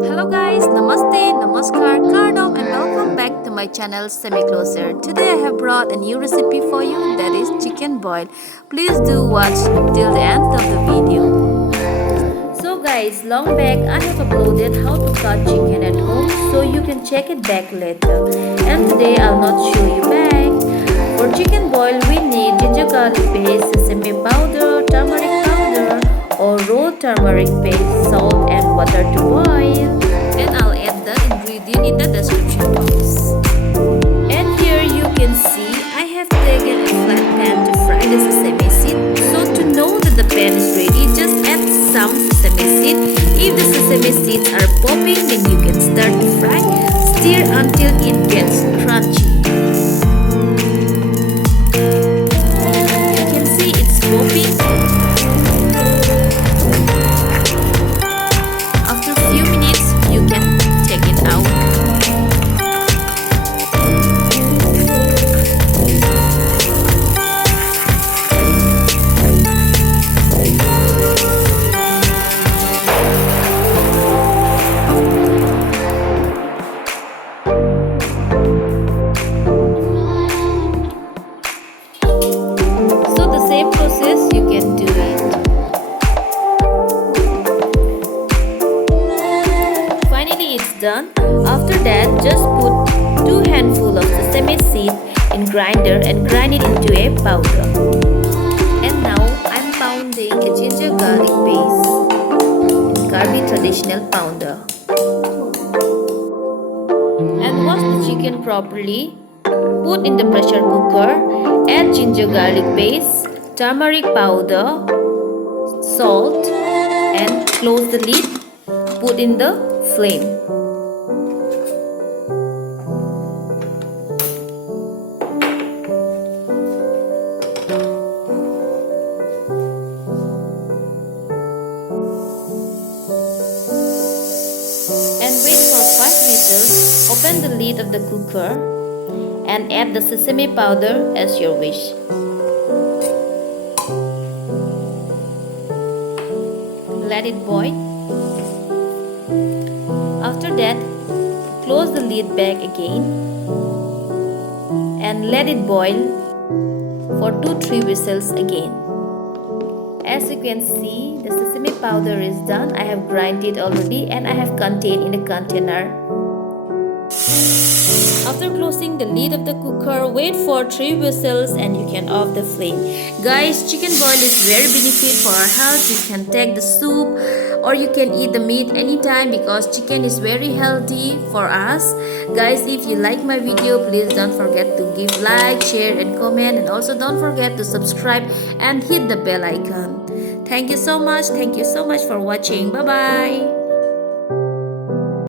Hello guys, namaste, namaskar, kardom and welcome back to my channel Semi Closer. Today I have brought a new recipe for you, that is chicken boil. Please do watch till the end of the video. So guys, long back I have uploaded how to cut chicken at home, so you can check it back later. And today I'll not show you back. For chicken boil we need ginger garlic paste, sesame powder, turmeric powder or raw turmeric paste, salt and water to boil. And I'll add the ingredient in the description box. And here you can see I have taken a flat pan to fry the sesame seed. So to know that the pan is ready, just add some sesame seed. If the sesame seeds are popping, then you can start to fry. Stir until it gets crunchy. You can see it's popping. After a few minutes, you can take it out. So the same process you can do it. Finally it's done. After that, just put 2 handfuls of sesame seed in grinder and grind it into a powder. And now I'm pounding a ginger garlic paste in karbi traditional pounder. And wash the chicken properly. Put in the pressure cooker. Add ginger garlic paste, turmeric powder, salt and close the lid. Put in the flame. And wait for 5 whistles. Open the lid of the cooker and add the sesame powder as your wish. Let it boil. After that, close the lid back again and let it boil for 2-3 whistles again. As you can see, the sesame powder is done. I have grind it already and I have contained in a container. After closing the lid of the cooker, wait for 3 whistles and you can off the flame. Guys, chicken boil is very beneficial for our health. You can take the soup or you can eat the meat anytime because chicken is very healthy for us. Guys, if you like my video, please don't forget to give like, share and comment, and also don't forget to subscribe and hit the bell icon. Thank you so much for watching. Bye bye.